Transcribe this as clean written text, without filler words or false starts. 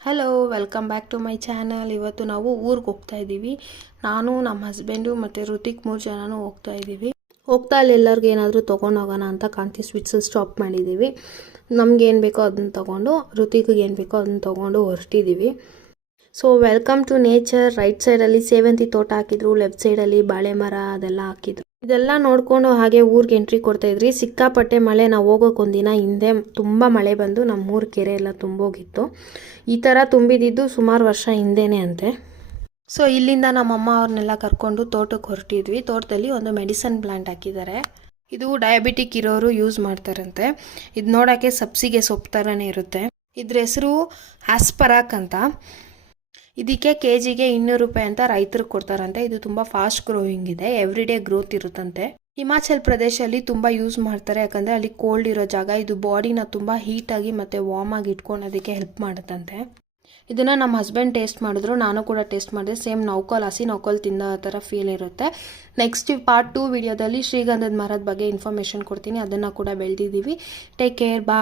Hello, welcome back to my channel. ಇವತ್ತು ನಾವು ಊರಿಗೆ ಹೋಗ್ತಾ ಇದ್ದೀವಿ. ನಾನು, ನಮ್ಮ ಹಸ್ಬೆಂಡು ಮತ್ತು ಋತಿಕ್ 3 ಜನನೂ ಹೋಗ್ತಾ ಇದ್ದೀವಿ. ಹೋಗ್ತಾ ಅಲ್ಲಿ ಎಲ್ಲರಿಗೂ ಏನಾದರೂ ತೊಗೊಂಡೋಗೋಣ ಅಂತ ಕಾಂತಿ ಸ್ವೀಟ್ಸಲ್ಲಿ ಸ್ಟಾಪ್ ಮಾಡಿದ್ದೀವಿ. ನಮ್ಗೆ ಏನು ಬೇಕೋ ಅದನ್ನು ತೊಗೊಂಡು, ಋತಿಕ್ಗೆ ಏನು ಬೇಕೋ ಅದನ್ನು ತೊಗೊಂಡು ಹೊರಟಿದ್ದೀವಿ. So welcome to nature. Right ಸೈಡಲ್ಲಿ ಸೇವಂತಿ ತೋಟ ಹಾಕಿದ್ರು, ಲೆಫ್ಟ್ ಸೈಡಲ್ಲಿ ಬಾಳೆ ಮರ ಅದೆಲ್ಲ ಹಾಕಿದ್ರು. ಇದೆಲ್ಲ ನೋಡಿಕೊಂಡು ಹಾಗೆ ಊರಿಗೆ ಎಂಟ್ರಿ ಕೊಡ್ತಾ ಇದ್ರಿ. ಸಿಕ್ಕಾಪಟ್ಟೆ ಮಳೆ. ನಾವು ಹೋಗೋಕೆ ಒಂದಿನ ಹಿಂದೆ ತುಂಬ ಮಳೆ ಬಂದು ನಮ್ಮೂರ ಕೆರೆ ಎಲ್ಲ ತುಂಬೋಗಿತ್ತು. ಈ ಥರ ತುಂಬಿದಿದ್ದು ಸುಮಾರು ವರ್ಷ ಹಿಂದೆನೇ ಅಂತೆ. ಸೊ ಇಲ್ಲಿಂದ ನಮ್ಮಮ್ಮ ಅವ್ರನ್ನೆಲ್ಲ ಕರ್ಕೊಂಡು ತೋಟಕ್ಕೆ ಹೊರಟಿದ್ವಿ. ತೋಟದಲ್ಲಿ ಒಂದು ಮೆಡಿಸನ್ ಪ್ಲಾಂಟ್ ಹಾಕಿದ್ದಾರೆ. ಇದು ಡಯಾಬಿಟಿಕ್ ಇರೋರು ಯೂಸ್ ಮಾಡ್ತಾರಂತೆ. ಇದು ನೋಡೋಕ್ಕೆ ಸಬ್ಸಿಗೆ ಸೊಪ್ಪು ಥರನೇ ಇರುತ್ತೆ. ಇದ್ರ ಹೆಸರು ಆಸ್ಪರಾಕ್ ಅಂತ. ಇದಕ್ಕೆ ಕೆಜಿಗೆ 200 ರೂಪಾಯಿ ಅಂತ ರೈತರಿಗೆ ಕೊಡ್ತಾರಂತೆ. ಇದು ತುಂಬ ಫಾಸ್ಟ್ ಗ್ರೋಯಿಂಗ್ ಇದೆ, ಎವ್ರಿ ಡೇ ಗ್ರೋತ್ ಇರುತ್ತಂತೆ. ಹಿಮಾಚಲ್ ಪ್ರದೇಶಲ್ಲಿ ತುಂಬ ಯೂಸ್ ಮಾಡ್ತಾರೆ, ಯಾಕಂದರೆ ಅಲ್ಲಿ ಕೋಲ್ಡ್ ಇರೋ ಜಾಗ. ಇದು ಬಾಡಿನ ತುಂಬ ಹೀಟಾಗಿ ಮತ್ತು ವಾರ್ಮ್ ಆಗಿ ಇಟ್ಕೊಳೋದಕ್ಕೆ ಹೆಲ್ಪ್ ಮಾಡುತ್ತಂತೆ. ಇದನ್ನು ನಮ್ಮ ಹಸ್ಬೆಂಡ್ ಟೇಸ್ಟ್ ಮಾಡಿದ್ರು, ನಾನು ಕೂಡ ಟೇಸ್ಟ್ ಮಾಡಿದೆ. ಸೇಮ್ ಹಸಿ ನೌಕೋಲ್ ತಿಂದ ಥರ ಫೀಲ್ ಇರುತ್ತೆ. ನೆಕ್ಸ್ಟ್ ಪಾರ್ಟ್ 2 ವಿಡಿಯೋದಲ್ಲಿ ಶ್ರೀಗಂಧದ ಮರದ ಬಗ್ಗೆ ಇನ್ಫಾರ್ಮೇಷನ್ ಕೊಡ್ತೀನಿ. ಅದನ್ನು ಕೂಡ ಬೆಳೆದಿದ್ದೀವಿ. ಟೇಕ್ ಕೇರ್, ಬಾ.